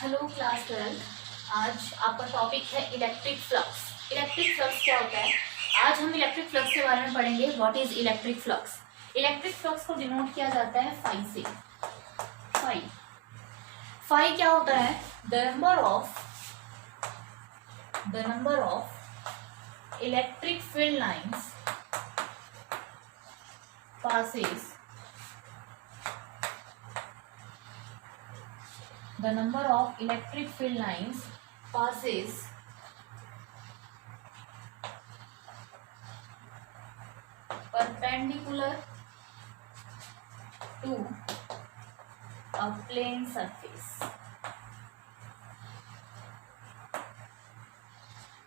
Hello class 12। आज आपका topic है इलेक्ट्रिक फ्लक्स। इलेक्ट्रिक फ्लक्स क्या होता है? आज हम इलेक्ट्रिक फ्लक्स के बारे में पढ़ेंगे। What is electric flux? Electric flux को डिनोट किया जाता है फाई से। फाई फाई क्या होता है? The number of electric field lines passes the number of electric field lines passes perpendicular to a plane surface.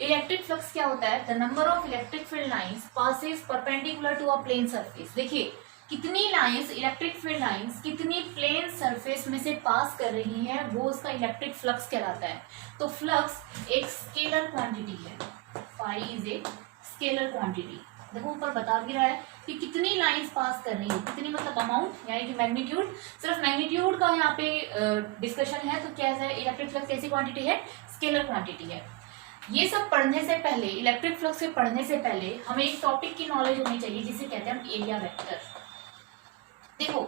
Electric flux क्या होता है? The number of electric field lines passes perpendicular to a plane surface. देखिए कितनी lines, electric field lines कितनी plane surface में से पास कर रही है, वो उसका इलेक्ट्रिक फ्लक्स कहलाता है। तो फ्लक्स एक स्केलर क्वांटिटी है। Phi is a scalar quantity. देखो ऊपर बता भी रहा है कि कितनी लाइंस पास कर रही है, कितनी मतलब अमाउंट यानी कि मैग्नीट्यूड। सिर्फ मैग्नीट्यूड का यहाँ पे डिस्कशन है। तो क्या है? इलेक्ट्रिक फ्लक्स कैसी क्वांटिटी है? स्केलर क्वांटिटी है। ये सब पढ़ने से पहले, इलेक्ट्रिक फ्लक्स से पढ़ने से पहले हमें एक टॉपिक की नॉलेज होनी चाहिए जिसे कहते हैं हम एरिया वेक्टर। देखो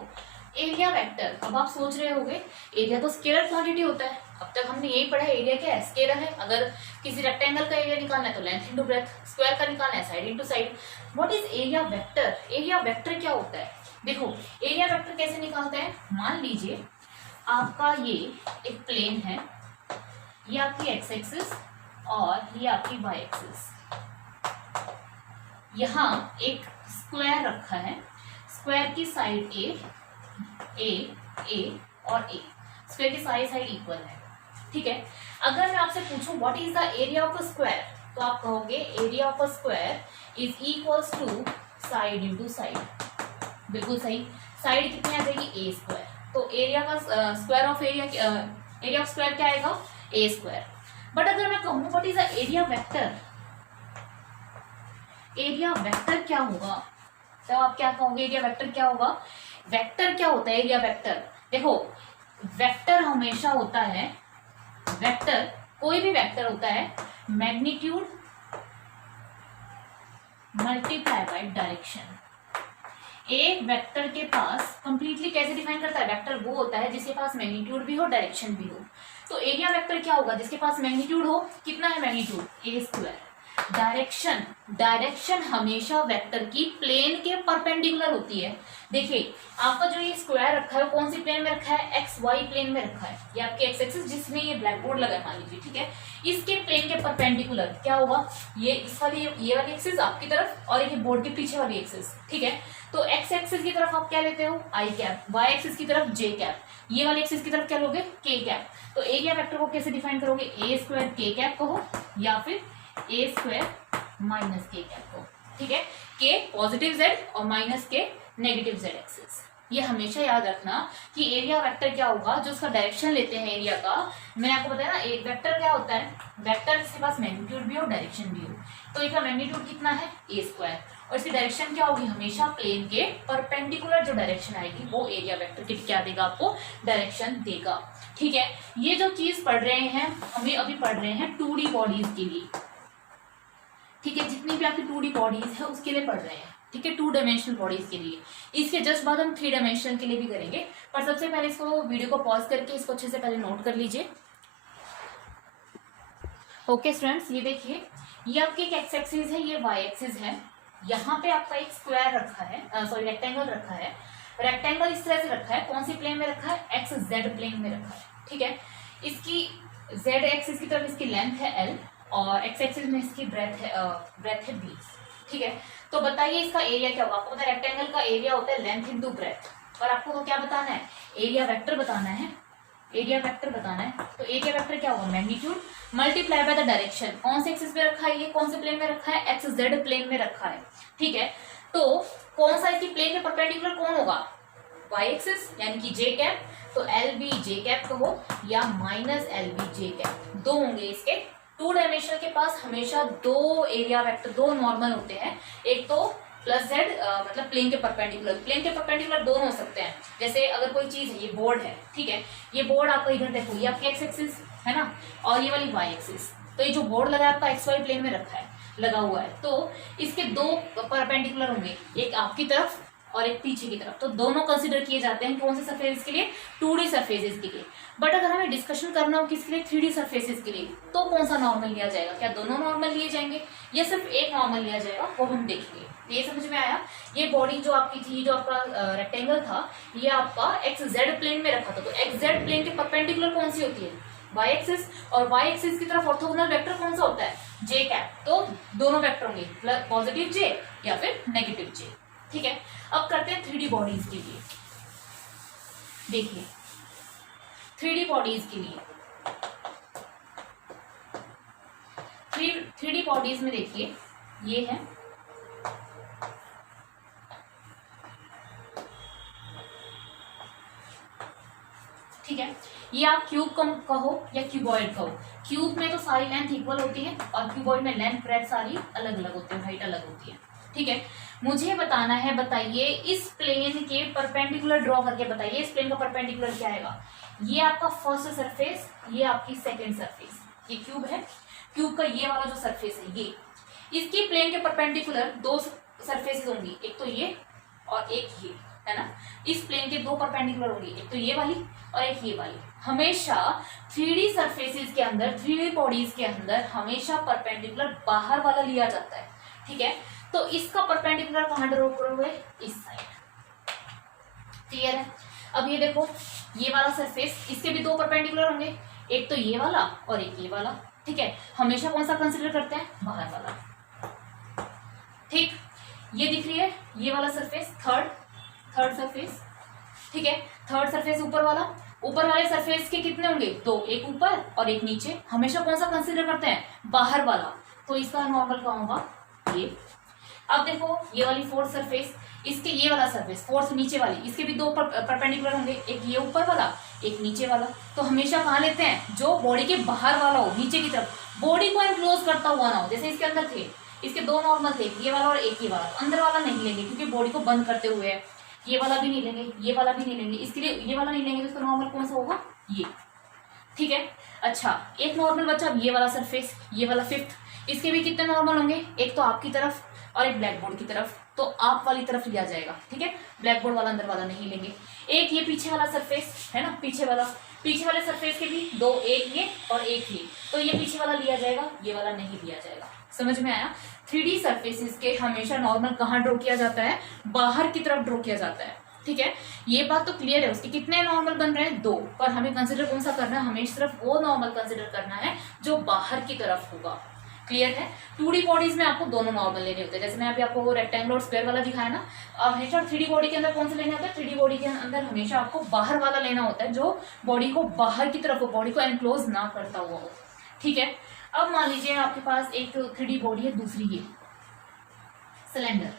एरिया वेक्टर, अब आप सोच रहे होंगे एरिया तो स्केलर क्वांटिटी होता है। अब तक हमने यही पढ़ा है एरिया क्या है? स्केलर है। अगर किसी रेक्टेंगल का एरिया निकालना है तो लेंथ इंटू ब्रेथ, स्क्वायर का निकालना है side into side. What is area vector? Area vector क्या होता है? देखो एरिया वेक्टर कैसे निकालते हैं? मान लीजिए आपका ये एक प्लेन है, ये आपकी एक्स एक्सिस और ये आपकी वाई एक्सिस। यहां एक स्क्वायर रखा है, स्क्वायर की साइड ए और ए, स्क्वायर की साइड इक्वल है। ठीक है। अगर मैं आपसे पूछूं what is the area of a square, तो आप कहोगे area of a square is equals to side into side. बिल्कुल सही। साइड कितनी आ जाएगी? A square. तो एरिया का square of area of square क्या आएगा? A square. बट अगर मैं कहूं what is the area vector, area vector क्या होगा? तो आप क्या कहोगे? एरिया वेक्टर क्या होगा? वेक्टर क्या होता है? एरिया वेक्टर, देखो वेक्टर हमेशा होता है, वेक्टर कोई भी वेक्टर होता है मैग्नीट्यूड मल्टीप्लाई बाय डायरेक्शन। एक वेक्टर के पास कंप्लीटली कैसे डिफाइन करता है? वेक्टर वो होता है जिसके पास मैग्नीट्यूड भी हो, डायरेक्शन भी हो। तो एरिया वेक्टर क्या होगा? जिसके पास मैग्नीट्यूड हो। कितना है मैग्नीट्यूड? ए स्क्वायर। डायरेक्शन, डायरेक्शन हमेशा वेक्टर की प्लेन के परपेंडिकुलर होती है। देखिए आपका जो ये स्क्वायर रखा है वो कौन सी प्लेन में रखा है? एक्स वाई प्लेन में रखा है। ये आपके एक्स एक्सिस जिसमें ये ब्लैक बोर्ड लगा है मान लीजिए, ठीक है। इसके प्लेन के परपेंडिकुलर क्या होगा? ये इस वाली, ये वाली एक्सिस आपकी तरफ और ये बोर्ड के पीछे वाली एक्सिस, ठीक है। तो एक्स एक्सिस की तरफ आप क्या लेते हो? आई कैप। वाई एक्सिस की तरफ जे कैप। ये वाली एक्सिस की तरफ क्या लोगे? के कैप। तो एरिया वेक्टर को कैसे डिफाइन करोगे? ए स्क्वायर के कैप कहो या फिर ए स्क्वायर माइनस के कैप को, ठीक है। के पॉजिटिव जेड और माइनस के नेगेटिव जेड एक्सिस। ये हमेशा याद रखना कि एरिया वेक्टर क्या होगा, जो उसका डायरेक्शन लेते हैं एरिया का। मैंने आपको बताया ना एक वेक्टर क्या होता है? वेक्टर जिसके पास मैग्नीट्यूड भी हो, डायरेक्शन भी हो। तो इसका मैग्नीट्यूड कितना है? ए स्क्वायर। और इसकी डायरेक्शन क्या होगी? हमेशा प्लेन के परपेंडिकुलर जो डायरेक्शन आएगी वो एरिया वेक्टर की क्या देगा? आपको डायरेक्शन देगा, ठीक है। ये जो चीज पढ़ रहे हैं हमें अभी पढ़ रहे हैं 2D बॉडीज के लिए, ठीक है। जितनी भी आपकी 2D बॉडीज है उसके लिए पढ़ रहे हैं, ठीक है, 2 डायमेंशनल बॉडीज के लिए। इसके जस्ट बाद हम 3 डायमेंशनल के लिए भी करेंगे। पर सबसे पहले इसको वीडियो को पॉज करके इसको अच्छे से पहले नोट कर लीजिए। ओके स्टूडेंट्स, ये देखिए ये आपकी एक एक्स एक्सिस है, ये वाई एक्सिस है। यहाँ पे आपका एक स्क्वायर रखा है, सॉरी रेक्टेंगल रखा है। रेक्टेंगल इस तरह से रखा है, कौन सी प्लेन में रखा है? एक्स जेड प्लेन में रखा है, ठीक है। इसकी जेड एक्सिस की तरफ इसकी लेंथ है एल और एक्स एक्सिस में इसकी ब्रेथ है बी, ठीक है। तो बताइए इसका एरिया क्या होगा? आपको पता है रेक्टेंगल का एरिया होता है लेंथ इंटू ब्रेथ। और आपको तो क्या बताना है? एरिया वेक्टर बताना है। एरिया वेक्टर बताना है तो एरिया वेक्टर क्या होगा? Magnitude multiply by the direction. कौन से एक्सिस पे रखा है? ये कौन से प्लेन में रखा है? एक्स जेड प्लेन में रखा है, ठीक है। तो कौन सा इसकी प्लेन के परपेंडिकुलर कौन होगा? वाई एक्सिस यानी कि जे कैप। तो एल बी जे कैप कहो या minus L B J cap, दो होंगे इसके। 2 डायमेंशनल के पास हमेशा 2 एरिया वेक्टर, 2 नॉर्मल होते हैं। एक तो प्लस जेड मतलब प्लेन के परपेंडिकुलर। प्लेन के परपेंडिकुलर दोनों हो सकते हैं, जैसे अगर कोई चीज है, ये बोर्ड है, ठीक है, ये बोर्ड आपका इधर देखो, ये आपकी एक्स एक्सिस है ना, और ये वाली वाई एक्सिस, तो ये जो बोर्ड लगा है आपका एक्स वाई प्लेन में रखा है, लगा हुआ है, तो इसके दो परपेंडिकुलर होंगे, एक आपकी तरफ और एक पीछे की तरफ, तो दोनों कंसिडर किए जाते हैं कौन से सरफेस के लिए, 2D सरफेसेस के लिए। बट अगर हमें डिस्कशन करना हो किसके लिए, 3D सरफेसेस के लिए, तो कौन सा नॉर्मल लिया जाएगा, क्या दोनों नॉर्मल लिए जाएंगे या सिर्फ एक नॉर्मल लिया जाएगा, वो हम देखेंगे। ये समझ में आया। ये बॉडी जो आपकी थी, जो आपका रेक्टेंगल था, ये आपका एक्स जेड प्लेन में रखा था, तो एक्स जेड प्लेन के परपेंडिकुलर कौन सी होती है, वाई एक्सिस, और वाई एक्सिस की तरफ ऑर्थोगोनल वेक्टर कौन सा होता है, जे कैप, तो दोनों वेक्टर होंगे, पॉजिटिव जे या फिर नेगेटिव जे। ठीक है, अब करते हैं 3D बॉडीज के लिए। देखिए 3D बॉडीज के लिए, 3D बॉडीज में देखिए ये है, ठीक है, ये आप क्यूब कहो या क्यूबॉइड कहो। क्यूब में तो सारी लेंथ इक्वल होती है और क्यूबॉइड में लेंथ ब्रेड्थ सारी अलग अलग होती है, हाइट अलग होती है। ठीक है, मुझे बताना है, बताइए इस प्लेन के परपेंडिकुलर ड्रॉ करके बताइए, इस प्लेन का परपेंडिकुलर क्या आएगा। ये आपका फर्स्ट सरफेस, ये आपकी सेकंड सरफेस, ये क्यूब है, क्यूब का ये वाला जो सरफेस है, ये इसकी प्लेन के परपेंडिकुलर दो सरफेसेस होंगी, एक तो ये और एक ये, है ना। इस प्लेन के दो परपेंडिकुलर होंगी, एक तो ये वाली और एक ये वाली। हमेशा 3D सरफेसेस के अंदर, 3D बॉडीज के अंदर हमेशा परपेंडिकुलर बाहर वाला लिया जाता है। ठीक है, तो इसका परपेंडिकुलर कहां ड्रॉ करोगे, इस साइड। क्लियर है। अब ये देखो, ये वाला सरफेस, इसके भी दो परपेंडिकुलर होंगे, एक तो ये वाला और एक ये वाला। ठीक है, हमेशा कौन सा कंसिडर करते हैं, बाहर वाला। ठीक, ये दिख रही है ये वाला सरफेस, थर्ड सरफेस। ठीक है, थर्ड सरफेस ऊपर वाला, ऊपर वाले सरफेस के कितने होंगे, दो, एक ऊपर और एक नीचे। हमेशा कौन सा कंसीडर करते हैं, बाहर वाला, तो इसका नॉर्मल क्या होगा, ये। अब देखो ये वाली फोर्थ सरफेस, इसके ये वाला सरफेस फोर्थ नीचे वाली, इसके भी दो परपेंडिकुलर होंगे, एक ये ऊपर वाला एक नीचे वाला। तो हमेशा कहाँ लेते हैं, जो बॉडी के बाहर वाला हो, नीचे की तरफ, बॉडी को एनक्लोज करता हुआ ना हो। जैसे इसके अंदर थे, इसके दो नॉर्मल थे, ये वाला और एक ही वाला, तो अंदर वाला नहीं लेंगे क्योंकि बॉडी को बंद करते हुए है। ये वाला भी नहीं लेंगे, ये वाला भी नहीं लेंगे, इसके लिए ये वाला नहीं लेंगे, तो इसका नॉर्मल कौन सा होगा, ये। ठीक है, अच्छा एक नॉर्मल बचा, अब ये वाला सरफेस, ये वाला फिफ्थ, इसके भी कितने नॉर्मल होंगे, एक तो आपकी तरफ और एक ब्लैक बोर्ड की तरफ, तो आप वाली तरफ लिया जाएगा। ठीक है, ब्लैक बोर्ड वाला अंदर वाला नहीं लेंगे। एक ये पीछे वाला सरफेस है ना, पीछे वाले सरफेस के भी दो, एक ये और एक ये, तो ये पीछे वाला लिया जाएगा, ये वाला नहीं लिया जाएगा। समझ में आया। 3D सरफेसेस के हमेशा नॉर्मल कहाँ ड्रॉ किया जाता है, बाहर की तरफ ड्रॉ किया जाता है। ठीक है, ये बात तो क्लियर है। उसके कितने नॉर्मल बन रहे हैं, दो, पर हमें कंसिडर कौन सा करना है, हमें सिर्फ वो नॉर्मल कंसिडर करना है जो बाहर की तरफ होगा। क्लियर है। 2D बॉडीज में आपको दोनों नॉर्मल लेने होते हैं, जैसे मैं अभी आपको वो रेक्टेंगल और स्क्वायर वाला दिखाया ना। हमेशा 3D बॉडी के अंदर कौन सा लेना होता है, 3D बॉडी के अंदर हमेशा आपको बाहर वाला लेना होता है, जो बॉडी को बाहर की तरफ हो, बॉडी को एनक्लोज ना करता हुआ हो। ठीक है, अब मान लीजिए आपके पास एक 3D बॉडी है, दूसरी ये सिलेंडर।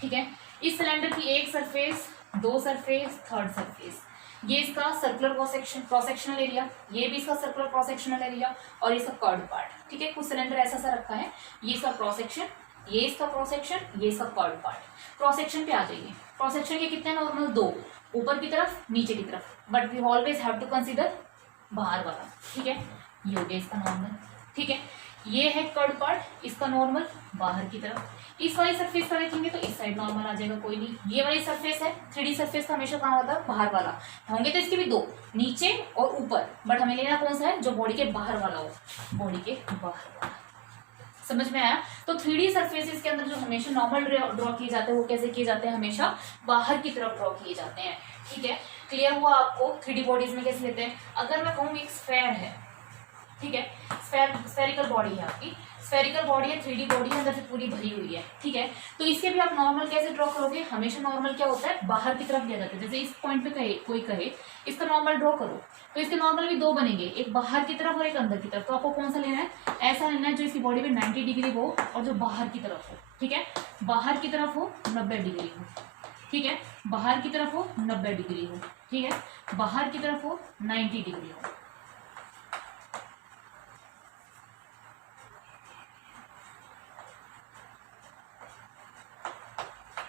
ठीक है, इस सिलेंडर की एक सरफेस, दो सरफेस, थर्ड सरफेस, ये इसका सर्कुलर क्रॉस सेक्शनल एरिया, ये भी इसका सर्कुलर क्रॉस सेक्शनल एरिया और इसका कर्व पार्ट। ठीक है, कुछ सिलेंडर ऐसा सा रखा है, ये इसका क्रॉस सेक्शन, ये इसका क्रॉस सेक्शन, ये इसका कर्व पार्ट। क्रॉस सेक्शन पे आ जाइए, क्रॉस सेक्शन के कितने नॉर्मल, दो, ऊपर की तरफ नीचे की तरफ, but we always have to consider बाहर वाला। ठीक है, ये हो गया इसका नॉर्मल। ठीक है, ये है कर्व पार्ट, इसका नॉर्मल बाहर की तरफ। इस वाली सरफेस का देखेंगे तो इस साइड नॉर्मल आ जाएगा, कोई नहीं। ये वाली सरफेस है, 3D सरफेस का हमेशा कहाँ होता है, बाहर वाला। होंगे तो इसके भी दो, नीचे और ऊपर, बट हमें लेना कौन सा है, जो बॉडी के बाहर वाला हो, बॉडी के बाहर वाला। समझ में आया। तो 3D सरफेसेस के अंदर जो हमेशा नॉर्मल ड्रॉ किए जाते हैं, वो कैसे किए जाते हैं, हमेशा बाहर की तरफ ड्रॉ किए जाते हैं। ठीक है, क्लियर हुआ आपको। 3D बॉडीज में कैसे लेते हैं, अगर मैं कहूँ एक स्फेयर है, ठीक है, स्फेरिकल बॉडी है आपकी, स्फेरिकल बॉडी है, 3D बॉडी है, अंदर से पूरी भरी हुई है। ठीक है, तो इसके भी आप नॉर्मल कैसे ड्रॉ करोगे, हमेशा नॉर्मल क्या होता है, बाहर की तरफ लिया जाता है। जैसे इस पॉइंट पे कोई कहे इसका नॉर्मल ड्रॉ करो, तो इसके नॉर्मल भी दो बनेंगे, एक बाहर की तरफ और एक अंदर की तरफ। तो आपको कौन सा लेना है, ऐसा लेना है जो इसकी बॉडी में 90 डिग्री हो और जो बाहर की तरफ हो। ठीक है, बाहर की तरफ हो 90 डिग्री हो। ठीक है, बाहर की तरफ हो 90 डिग्री हो। ठीक है, बाहर की तरफ हो 90 डिग्री हो।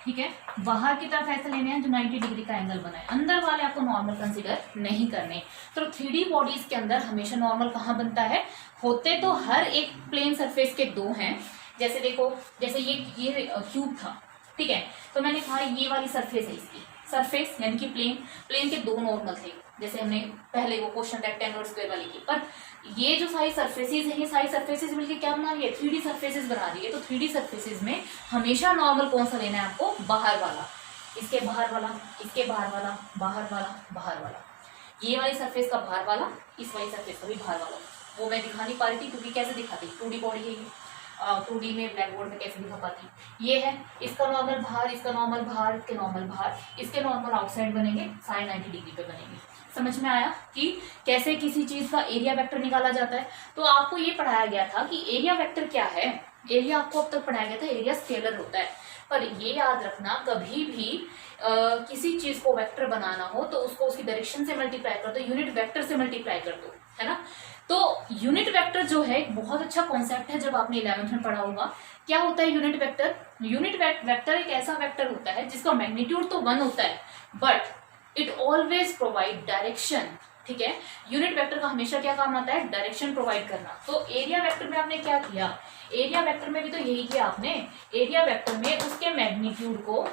ठीक है, बाहर की तरफ ऐसे लेने हैं जो 90 डिग्री का एंगल बनाए, अंदर वाले आपको नॉर्मल कंसीडर नहीं करने। तो 3D बॉडीज के अंदर हमेशा नॉर्मल कहाँ बनता है, होते तो हर एक प्लेन सरफेस के दो हैं। जैसे देखो, जैसे ये क्यूब था, ठीक है, तो मैंने कहा ये वाली सरफेस है, इसकी सरफेस यानी कि प्लेन के दो नॉर्मल थे, जैसे हमने पहले वो क्वेश्चन रेक्टेंगल और स्क्वायर वाली की। पर ये जो सारी सरफेसेज हैं, ये सारी सरफेसेज मिलकर क्या बना रही है, 3D सरफेसेज बना रही है। तो 3D सरफेसेज में हमेशा नॉर्मल कौन सा लेना है आपको, बाहर वाला, इसके बाहर वाला, इसके बाहर वाला, बाहर वाला, बाहर वाला, ये वाली सरफेस का बाहर वाला, इस वाली सरफेस का भी बाहर वाला। वो मैं दिखा नहीं पा रही थी क्योंकि कैसे दिखाती, 2D बॉडी है ये, 2D में ब्लैक बोर्ड में कैसे दिखा पाती। ये है इसका नॉर्मल बाहर, इसका नॉर्मल बाहर, इसके नॉर्मल बाहर, इसके नॉर्मल आउटसाइड बनेंगे, साइन 90 डिग्री पे बनेंगे। समझ में आया कि कैसे किसी चीज का एरिया वेक्टर निकाला जाता है। तो आपको ये पढ़ाया गया था कि एरिया वेक्टर क्या है, एरिया आपको अब तक पढ़ाया गया था एरिया स्केलर होता है। पर ये याद रखना, कभी भी किसी चीज को वेक्टर बनाना हो तो उसको उसकी डायरेक्शन से मल्टीप्लाई कर दो, यूनिट वेक्टर से मल्टीप्लाई कर दो, है ना। तो यूनिट वेक्टर जो है बहुत अच्छा कॉन्सेप्ट है, जब आपने 11th में पढ़ा होगा। क्या होता है यूनिट वेक्टर, यूनिट वेक्टर एक ऐसा वेक्टर होता है जिसका मैग्नीट्यूड तो 1 होता है, but it always provide direction, ठीक है। यूनिट वेक्टर का हमेशा क्या काम आता है, डायरेक्शन प्रोवाइड करना। तो एरिया वेक्टर में आपने क्या किया, एरिया वेक्टर में भी तो यही किया आपने, एरिया वेक्टर में उसके मैग्नीट्यूड को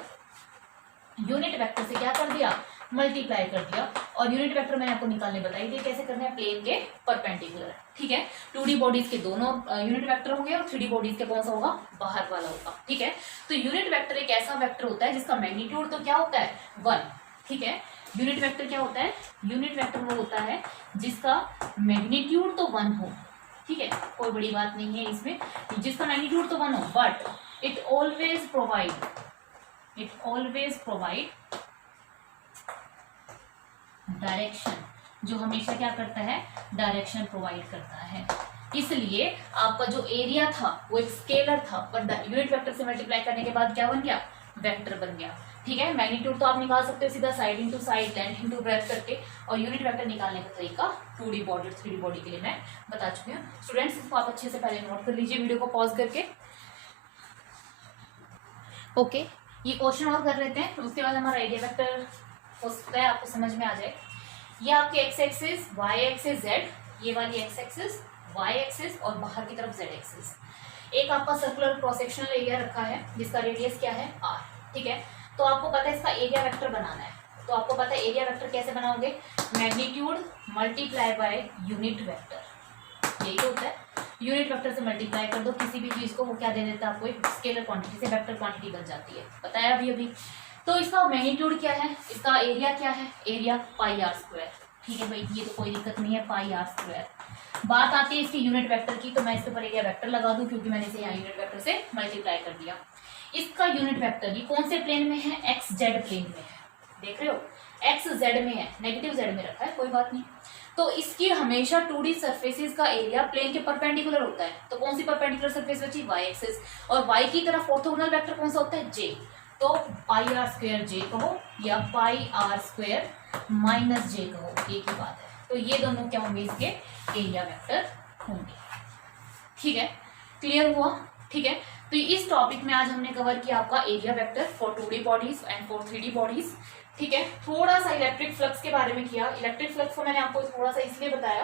यूनिट वेक्टर से क्या कर दिया, मल्टीप्लाई कर दिया। और यूनिट वेक्टर मैंने आपको निकालने बताई थी कैसे करना है, प्लेन के परपेंडिकुलर, ठीक है। 2D बॉडीज के दोनों यूनिट वेक्टर होंगे और 3D बॉडीज के कौन सा होगा, बाहर वाला होगा, ठीक है। तो यूनिट वेक्टर एक ऐसा वेक्टर होता है जिसका मैग्नीट्यूड तो क्या होता है, 1, ठीक है। यूनिट वेक्टर क्या होता है, यूनिट वेक्टर वो होता है जिसका मैग्नीट्यूड तो 1 हो, ठीक है, कोई बड़ी बात नहीं है इसमें, जिसका मैग्नीट्यूड तो 1 हो, but it always provide direction, जो हमेशा क्या करता है, डायरेक्शन प्रोवाइड करता है। इसलिए आपका जो एरिया था वो एक स्केलर था, पर यूनिट वेक्टर से मल्टीप्लाई करने के बाद क्या बन गया, वेक्टर बन गया, ठीक है। मैग्नीट्यूड तो आप निकाल सकते हो सीधा side into side, length into breadth करके, और यूनिट वेक्टर निकालने का तरीका 2D बॉडी और 3D बॉडी के लिए मैं बता चुकी हूँ। स्टूडेंट्स इसको आप अच्छे से पहले नोट कर लीजिए, वीडियो को पॉज करके। ओके, ये क्वेश्चन और कर लेते हैं, उसके बाद हमारा एरिया वेक्टर हो सकता है आपको समझ में आ जाए। ये आपके X axis, Y axis, Z, ये वाली एक्स एक्सिस, वाई एक्सिस और बाहर की तरफ जेड एक्सिस। एक आपका सर्कुलर क्रॉस सेक्शनल एरिया रखा है जिसका रेडियस क्या है, r, ठीक है। तो आपको पता है इसका एरिया वेक्टर बनाना है, तो आपको पता है एरिया वेक्टर कैसे बनाओगे, magnitude multiply by unit vector, यही तो होता है। यूनिट वेक्टर से मल्टीप्लाई कर दो किसी भी चीज को, वो क्या दे देता है आपको, एक स्केलर क्वांटिटी से वेक्टर क्वांटिटी बन जाती है, बताया अभी। तो इसका मैग्नीट्यूड क्या है, इसका एरिया क्या है, एरिया पाई r स्क्वायर, ठीक है भाई, ये तो कोई दिक्कत नहीं है, पाई r स्क्वायर। बात आती है इसकी यूनिट वेक्टर की, तो मैं इसके ऊपर एरिया वेक्टर लगा दूं क्योंकि मैंने इसे यहाँ यूनिट वेक्टर से मल्टीप्लाई कर दिया। इसका यूनिट वेक्टर ये कौन से प्लेन में है, एक्स जेड प्लेन में है, देख रहे हो, एक्स जेड में है, नेगेटिव जेड में रखा है, कोई बात नहीं। तो इसकी हमेशा 2D सरफेसेस का एरिया प्लेन के परपेंडिकुलर होता है। तो कौन सी परपेंडिकुलर सरफेस बची, वाई एक्सिस, और वाई की तरफ ऑर्थोगोनल वेक्टर कौन सा होता है, जे। तो पाई r स्क्वायर जे कहो या पाई r स्क्वायर माइनस जे कहो, एक ही बात है। तो ये दोनों क्या होंगे, इसके एरिया वेक्टर होंगे, ठीक है, क्लियर हुआ, ठीक है। तो इस टॉपिक में आज हमने कवर किया आपका area vector for 2D bodies and for 3D bodies, ठीक है। थोड़ा सा इलेक्ट्रिक फ्लक्स के बारे में किया, इलेक्ट्रिक फ्लक्स को मैंने आपको थोड़ा सा इसलिए बताया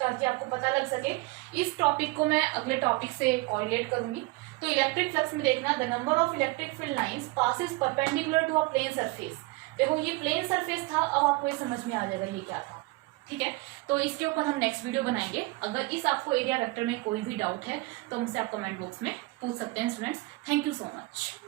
ताकि आपको पता लग सके। इस टॉपिक को मैं अगले टॉपिक से कोरिलेट करूंगी। तो इलेक्ट्रिक फ्लक्स में देखना, the number of electric field lines passes perpendicular to a plane surface. देखो ये प्लेन सरफेस था, अब आपको ये समझ में आ जाएगा ये क्या था, ठीक है। तो इसके ऊपर हम नेक्स्ट वीडियो बनाएंगे। अगर इस आपको एरिया वेक्टर में कोई भी डाउट है तो मुझसे आप कमेंट बॉक्स में पूछ सकते हैं students. Thank you so much.